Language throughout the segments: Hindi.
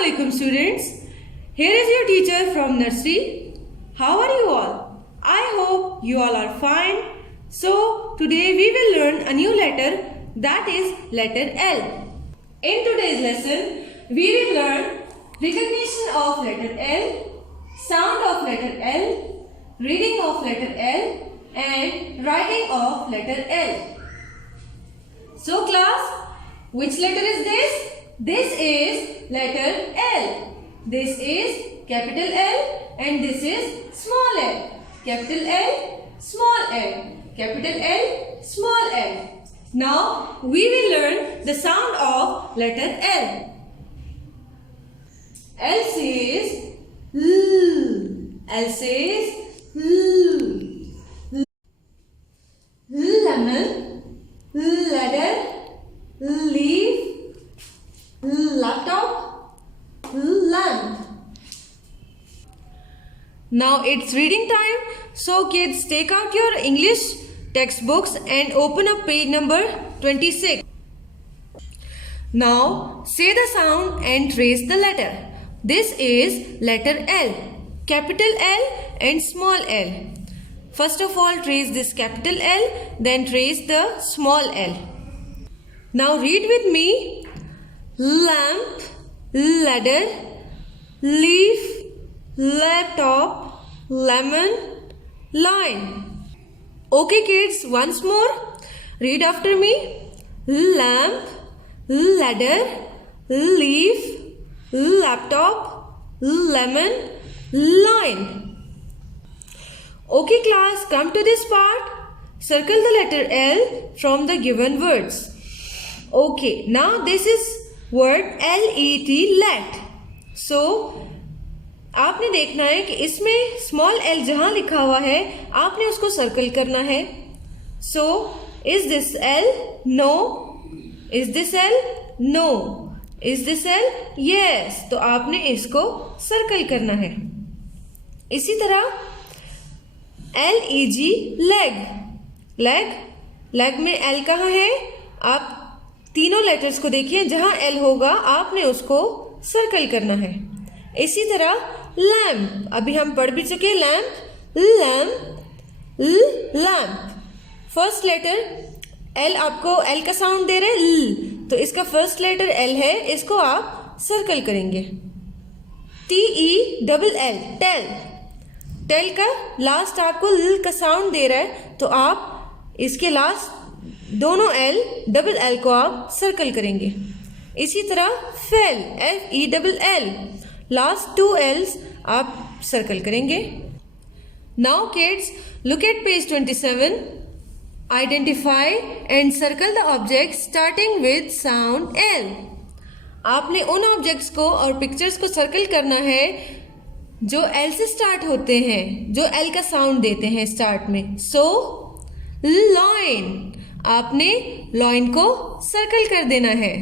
Assalamualaikum students. Here is your teacher from nursery. How are you all? I hope you all are fine. So today we will learn a new letter, that is letter L. In today's lesson we will learn recognition of letter L, sound of letter L, reading of letter L and writing of letter L. So class, which letter is this? This is letter L. This is capital L and this is small l. Capital L, small l. Capital L, small l. Now we will learn the sound of letter L. L says L. L says L. Lemon, ladder, leaf, laptop, lamp. Now it's reading time. So kids, take out your English textbooks and open up page number 26. Now say the sound and trace the letter. This is letter L, capital L and small l. First of all trace this capital L, then trace the small l. Now read with me. Lamp, ladder, leaf, laptop, lemon, line. Okay kids, once more. Read after me. Lamp, ladder, leaf, laptop, lemon, line. Okay class, come to this part. Circle the letter L from the given words. Okay, now this is word L-E-T, let. So आपने देखना है कि इसमें स्मॉल l जहां लिखा हुआ है आपने उसको सर्कल करना है. So is this L? No. Is this L? No. Is this L? Yes. तो आपने इसको सर्कल करना है. इसी तरह L-E-G, leg. leg, leg में L कहाँ है? आप तीनों लेटर्स को देखिए, जहां L होगा आपने उसको सर्कल करना है. इसी तरह लैम्प, अभी हम पढ़ भी चुके. Lamp, lamp, lamp. First letter L आपको L का साउंड दे रहे हैं, तो इसका फर्स्ट लेटर L है, इसको आप सर्कल करेंगे. T-E-L-L, tell. टेल का लास्ट आपको L का साउंड दे रहा है, तो आप इसके लास्ट दोनों L, डबल L को आप सर्कल करेंगे. इसी तरह fail, F-E-L-L, last to L's आप सर्कल करेंगे. Now kids, look at page 27. Identify and circle the object starting with sound L. आपने उन ऑब्जेक्ट्स को और पिक्चर्स को सर्कल करना है जो L से स्टार्ट होते हैं, जो L का साउंड देते हैं स्टार्ट में. सो लॉइन, आपने लॉइन को सर्कल कर देना है.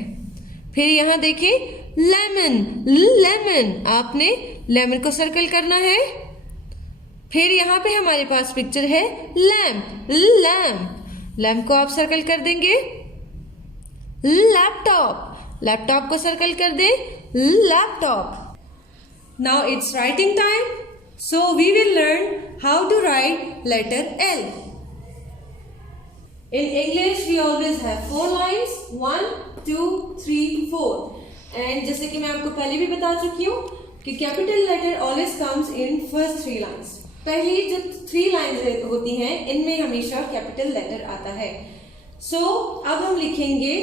फिर यहाँ देखिए लेमन, लेमन, आपने लेमन को सर्कल करना है. फिर यहाँ पे हमारे पास पिक्चर है लैम्प, लैम्प, लैम्प को आप सर्कल कर देंगे. लैपटॉप, लैपटॉप को सर्कल कर दे, laptop. Now it's writing time. So we will learn how to write letter L. In English we always have 4 lines, 1, 2, 3, 4. And जैसे कि मैं आपको पहले भी बता चुकी हूँ कि capital letter always comes in first 3 lines. पहली जो 3 lines होती हैं इनमें हमेशा कैपिटल लेटर आता है. So अब हम लिखेंगे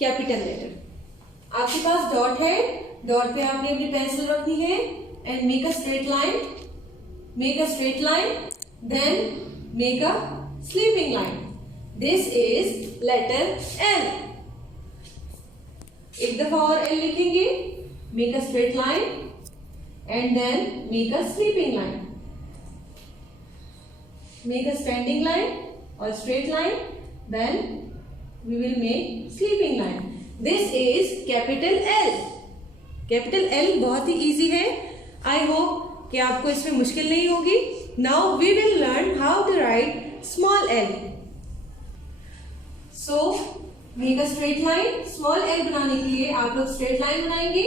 कैपिटल लेटर. आपके पास डॉट है, डॉट पे आपने अपनी पेंसिल रखनी है and make a straight line, make a straight line, then make a sleeping line. This is letter L. एक दफा और L लिखेंगे. Make a straight line and then make a sleeping line. Make a standing line or straight line, then we will make sleeping line. This is capital L. Capital L बहुत ही easy है. I hope कि आपको इसमें मुश्किल नहीं होगी. Now we will learn how to write small l. So make a straight line. Small L बनाने के लिए आप लोग स्ट्रेट लाइन बनाएंगे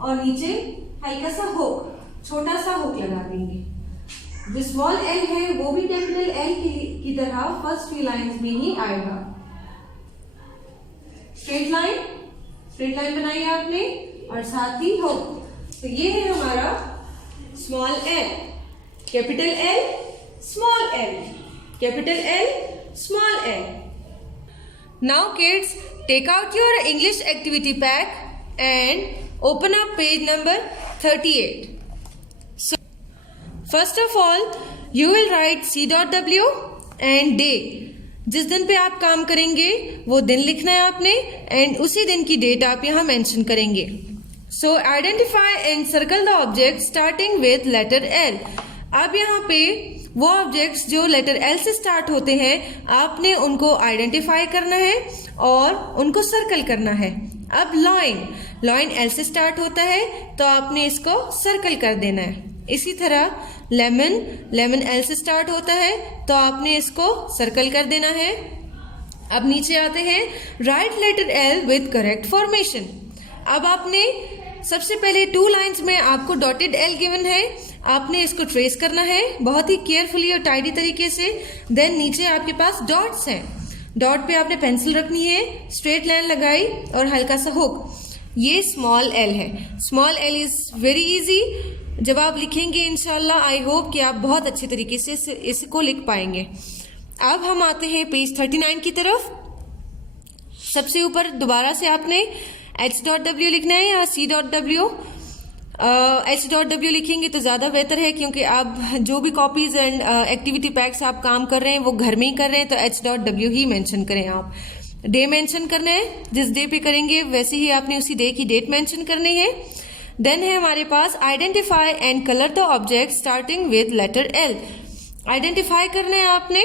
और नीचे हल्का सा हुक, छोटा सा हुक लगा देंगे। जो स्मॉल एल है वो भी कैपिटल एल की तरह फर्स्ट 3 लाइंस में ही आएगा। स्ट्रेट लाइन बनाई आपने और साथ ही हुक। तो ये है हमारा small L, capital L, small L, capital L, small l. Now kids, take out your English activity pack and open up page number 38. So, first of all, you will write C.W and day. जिस दिन पे आप काम करेंगे वो दिन लिखना है आपने एंड उसी दिन की डेट आप यहाँ मेंशन करेंगे। So, identify and circle the object starting with letter L. अब यहाँ पे वो ऑब्जेक्ट्स जो लेटर एल से स्टार्ट होते हैं आपने उनको आइडेंटिफाई करना है और उनको सर्कल करना है। अब लॉइन एल से स्टार्ट होता है तो आपने इसको सर्कल कर देना है। इसी तरह लेमन एल से स्टार्ट होता है तो आपने इसको सर्कल कर देना है। अब नीचे आते हैं, write letter L with correct formation. अब आपने सबसे पहले 2 लाइंस में आपको डॉटेड एल गिवन है, आपने इसको ट्रेस करना है बहुत ही केयरफुली और टाइडी तरीके से। देन नीचे आपके पास डॉट्स हैं, डॉट पे आपने पेंसिल रखनी है, स्ट्रेट लाइन लगाई और हल्का सा हुक। ये स्मॉल एल है। Small L is very easy. जब आप लिखेंगे इंशाल्लाह आई होप कि आप बहुत अच्छे तरीके से इसको लिख पाएंगे। अब हम आते हैं पेज 39 की तरफ। सबसे ऊपर दोबारा से आपने H.W लिखना है या C.W। H.W लिखेंगे तो ज़्यादा बेहतर है क्योंकि आप जो भी कॉपीज़ एंड एक्टिविटी पैक्स आप काम कर रहे हैं वो घर में ही कर रहे हैं, तो H.W ही मेंशन करें। आप डे मेंशन करना है, जिस डे पे करेंगे वैसे ही आपने उसी डे की डेट मेंशन करनी है। देन है हमारे पास identify and colour the object starting with letter L. Identify करना है आपने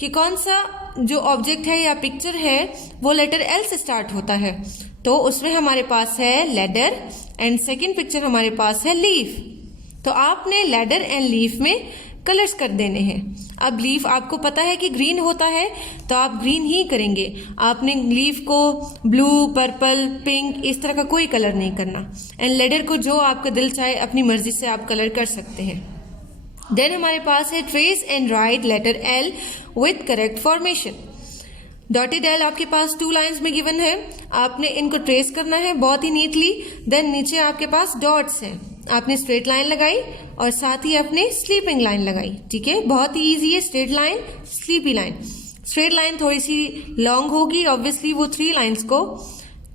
कि कौन सा जो ऑब्जेक्ट है या पिक्चर है वो लेटर एल से स्टार्ट होता है। तो उसमें हमारे पास है लैडर एंड सेकंड पिक्चर हमारे पास है लीफ। तो आपने लैडर एंड लीफ में कलर्स कर देने हैं। अब लीफ आपको पता है कि ग्रीन होता है तो आप ग्रीन ही करेंगे। आपने लीफ को ब्लू, पर्पल, पिंक इस तरह का कोई कलर नहीं करना। एंड लैडर को जो आपका दिल चाहे अपनी मर्जी से आप कलर कर सकते हैं। देन हमारे पास है trace and write letter L with correct formation. Dotted L आपके पास 2 लाइंस में गिवन है, आपने इनको ट्रेस करना है बहुत ही नीटली। देन नीचे आपके पास डॉट्स हैं, आपने स्ट्रेट लाइन लगाई और साथ ही आपने स्लीपिंग लाइन लगाई। ठीक है, बहुत ही इजी है। Straight line, sleepy line. Straight line थोड़ी सी लॉन्ग होगी, ऑब्वियसली वो 3 लाइंस को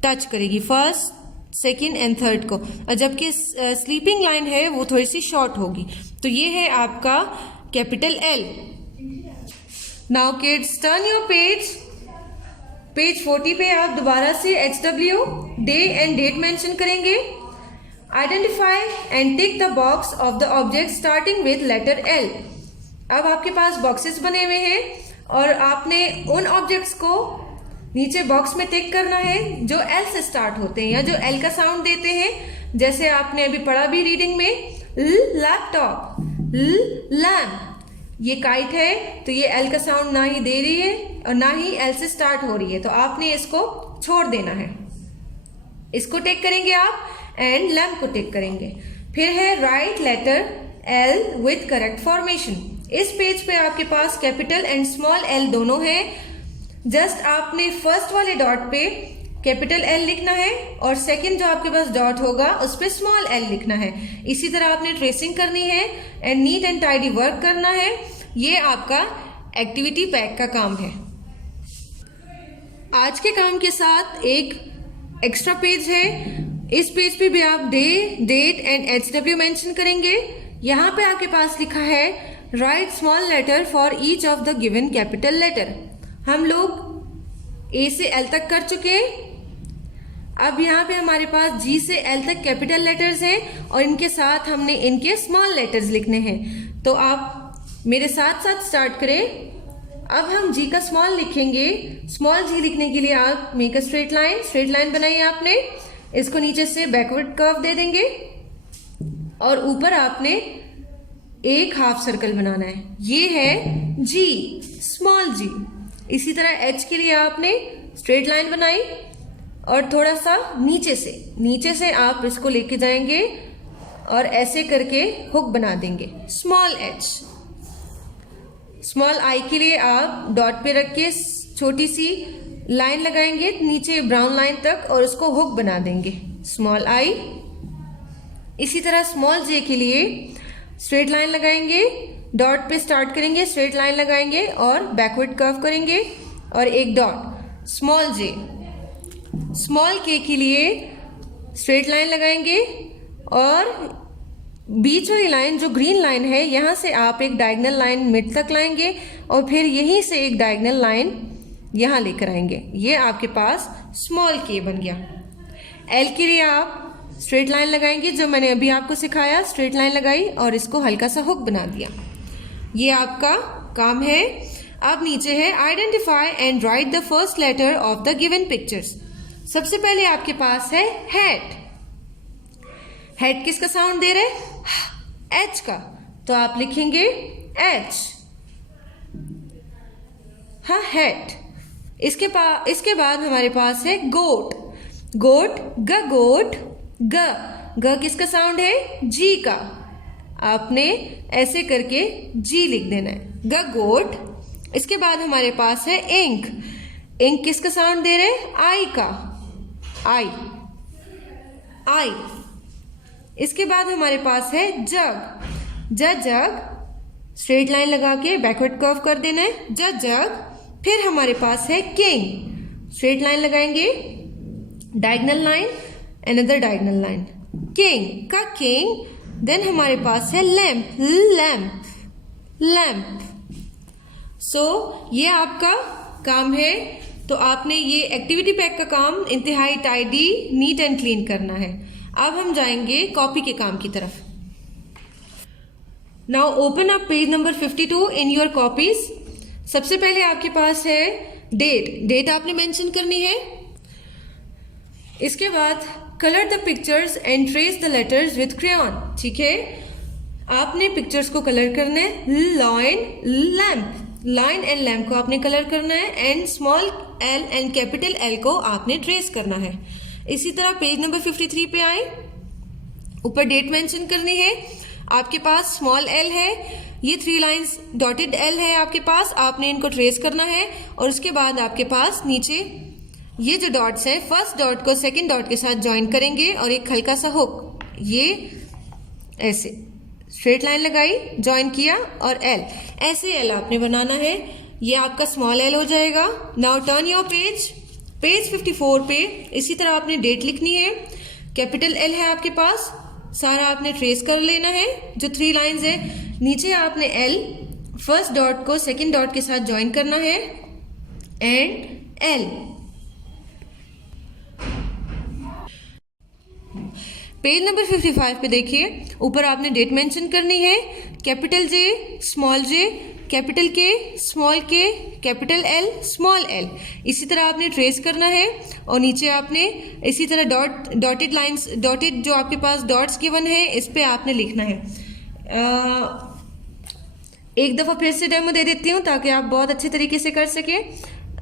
टच करेगी, फर्स्ट, सेकेंड एंड थर्ड को, और जबकि स्लीपिंग लाइन है वो थोड़ी सी शॉर्ट होगी। तो ये है आपका capital L. Now kids turn your page 40 पे आप दोबारा से HW day and date mention करेंगे। Identify and tick the box of the object starting with letter L. अब आपके पास बॉक्सेस बने हुए हैं और आपने उन ऑब्जेक्ट्स को नीचे बॉक्स में टिक करना है जो एल से स्टार्ट होते हैं या जो एल का साउंड देते हैं। जैसे आपने अभी पढ़ा भी रीडिंग में, लैपटॉप, लैम्प। ये काइट है तो ये एल का साउंड ना ही दे रही है और ना ही एल से स्टार्ट हो रही है, तो आपने इसको छोड़ देना है। इसको टेक करेंगे आप एंड लैम्प को टेक करेंगे। फिर है write letter L with correct formation. इस पेज पे आपके पास कैपिटल एंड स्मॉल एल दोनों हैं। जस्ट आपने फर्स्ट वाले डॉट पे कैपिटल एल लिखना है और सेकंड जो आपके पास डॉट होगा उस पे स्मॉल एल लिखना है। इसी तरह आपने ट्रेसिंग करनी है and neat and tidy work करना है। ये आपका एक्टिविटी पैक का काम है। आज के काम के साथ एक एक्स्ट्रा पेज है। इस पेज पे भी आप day, date and HW mention करेंगे। यहाँ पे आपके पास लिखा है write small letter for each of the given capital letter. हम लोग A से L तक कर चुके हैं। अब यहाँ पे हमारे पास G से L तक कैपिटल लेटर्स हैं और इनके साथ हमने इनके स्मॉल लेटर्स लिखने हैं। तो आप मेरे साथ साथ स्टार्ट करें। अब हम G का स्मॉल लिखेंगे। स्मॉल G लिखने के लिए आप मेक अ स्ट्रेट लाइन बनाई आपने। इसको नीचे से बैकवर्ड कर्व दे देंगे और ऊपर आपने एक हाफ सर्कल बनाना है। ये है G, स्मॉल G। इसी तरह H के लिए आपने स्ट्रेट लाइन बनाई और थोड़ा सा नीचे से आप इसको लेके जाएंगे और ऐसे करके हुक बना देंगे। स्मॉल एच, स्मॉल आई के लिए आप डॉट पे रख के छोटी सी लाइन लगाएंगे नीचे ब्राउन लाइन तक और उसको हुक बना देंगे, स्मॉल आई। इसी तरह स्मॉल जे के लिए स्ट्रेट लाइन लगाएंगे, डॉट पे स्टार्ट करेंगे, स्ट्रेट लाइन लगाएंगे और बैकवर्ड कर्व करेंगे और एक डॉट, स्मॉल जे। स्मॉल के के लिए स्ट्रेट लाइन लगाएंगे और बीच वाली लाइन जो ग्रीन लाइन है यहां से आप एक डायगोनल लाइन मिड तक लाएंगे और फिर यहीं से एक डायगोनल लाइन यहां लेकर आएंगे। ये आपके पास स्मॉल के बन गया। एल के लिए आप स्ट्रेट लाइन लगाएंगे, जो मैंने अभी आपको सिखाया, स्ट्रेट लाइन लगाई और इसको हल्का सा हुक बना दिया। ये आपका काम है। अब नीचे है identify and write the first letter of the given pictures. सबसे पहले आपके पास है हैट। हैट किसका साउंड दे रहे? एच का, तो आप लिखेंगे एच, हाँ हैट। इसके बाद हमारे पास है गोट। गोट, गोट, ग किसका साउंड है? जी का। आपने ऐसे करके जी लिख देना है, गोट। इसके बाद हमारे पास है इंक। इंक किसका साउंड दे रहे? आई का, आई, आई। इसके बाद हमारे पास है जग। जग, स्ट्रेट लाइन लगा के बैकवर्ड कर्व कर देना है, जग। फिर हमारे पास है किंग। स्ट्रेट लाइन लगाएंगे, diagonal line, another diagonal line, king का किंग। देन हमारे पास है लैम्प, लैम्प। सो ये आपका काम है। तो आपने ये एक्टिविटी पैक का काम इंतहाई टाइडी, नीट एंड क्लीन करना है। अब हम जाएंगे कॉपी के काम की तरफ। Now open up page number 52 in your copies. सबसे पहले आपके पास है डेट आपने मेंशन करनी है। इसके बाद colour the pictures and trace the letters with crayon. ठीक है, आपने पिक्चर्स को कलर करना है। लाइन एंड लैम्प को आपने कलर करना है and small L and capital L को आपने ट्रेस करना है। इसी तरह पेज नंबर 53 पे आए, ऊपर डेट मेंशन करनी है। आपके पास स्मॉल एल है, ये 3 लाइंस डॉटेड एल है आपके पास, आपने इनको ट्रेस करना है। और उसके बाद आपके पास नीचे ये जो डॉट्स हैं, फर्स्ट डॉट को सेकंड डॉट के साथ ज्वाइन करेंगे और एक हल्का सा हुक, ये ऐसे स्ट्रेट लाइन लगाई, ज्वाइन किया और एल, ऐसे एल आपने बनाना है। ये आपका स्मॉल एल हो जाएगा। नाउ टर्न योर पेज 54 पे इसी तरह आपने डेट लिखनी है। कैपिटल एल है आपके पास, सारा आपने ट्रेस कर लेना है। जो 3 लाइंस है, नीचे आपने एल फर्स्ट डॉट को सेकंड डॉट के साथ ज्वाइन करना है एंड एल। पेज नंबर 55 पे देखिए, ऊपर आपने डेट मेंशन करनी है। कैपिटल जे, स्मॉल जे, कैपिटल के, स्मॉल के, कैपिटल एल, स्मॉल एल। इसी तरह आपने ट्रेस करना है और नीचे आपने इसी तरह डॉटेड लाइंस, डॉटेड जो आपके पास डॉट्स गिवन है, इस पे आपने लिखना है। एक दफ़ा फिर से डेमो दे देती हूँ ताकि आप बहुत अच्छे तरीके से कर सकें।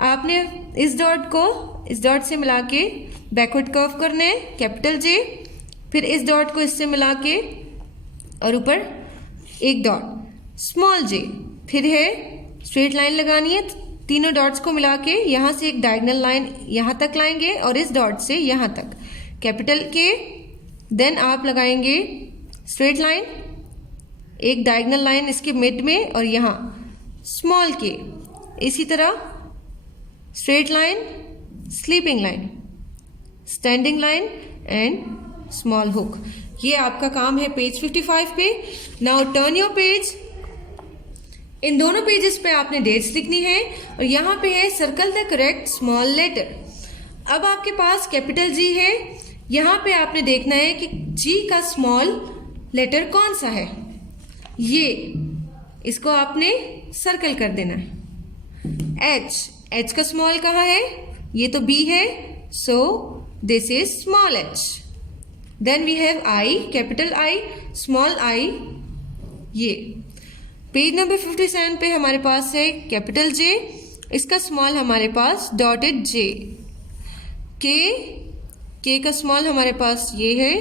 आपने इस डॉट को इस डॉट से मिला के बैकवर्ड कर्व करने हैं, कैपिटल जे, फिर इस डॉट को इससे मिला के और ऊपर एक डॉट, स्मॉल जे, फिर है स्ट्रेट लाइन लगानी है, तीनों डॉट्स को मिला के यहाँ से एक डायगोनल लाइन यहाँ तक लाएंगे और इस डॉट से यहाँ तक कैपिटल के। देन आप लगाएंगे स्ट्रेट लाइन, एक डायगोनल लाइन इसके मिड में और यहाँ स्मॉल के। इसी तरह straight line, sleeping line, standing line and small hook. ये आपका काम है पेज 55 पे। Now turn your page. इन दोनों पेजेस पे आपने डेट्स लिखनी है और यहाँ पे है circle the correct small letter. अब आपके पास कैपिटल जी है, यहाँ पे आपने देखना है कि जी का स्मॉल लेटर कौन सा है, ये इसको आपने सर्कल कर देना है। एच का स्मॉल कहाँ है? ये तो बी है, so this is small H. Then we have I, capital I, small I. ये पेज नंबर 57 पे हमारे पास है कैपिटल जे, इसका स्मॉल हमारे पास डॉटेड जे, के का स्मॉल हमारे पास ये है,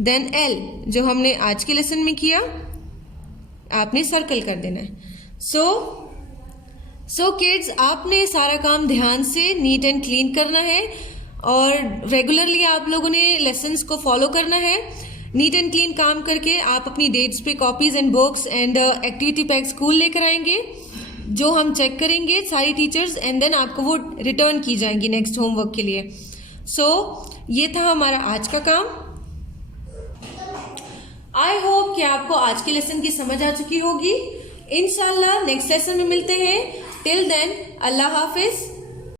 देन एल जो हमने आज के लेसन में किया आपने सर्कल कर देना है। सो किड्स, आपने सारा काम ध्यान से नीट एंड क्लीन करना है और रेगुलरली आप लोगों ने लेसन्स को फॉलो करना है। नीट एंड क्लीन काम करके आप अपनी डेट्स पे copies and books and activity pack school लेकर आएंगे, जो हम चेक करेंगे सारी टीचर्स, एंड देन आपको वो रिटर्न की जाएंगी नेक्स्ट होमवर्क के लिए। ये था हमारा आज का काम। आई होप कि आपको आज के लेसन की समझ आ चुकी होगी। इंशाल्लाह नेक्स्ट लेसन में मिलते हैं। टिल देन, अल्लाह हाफिज।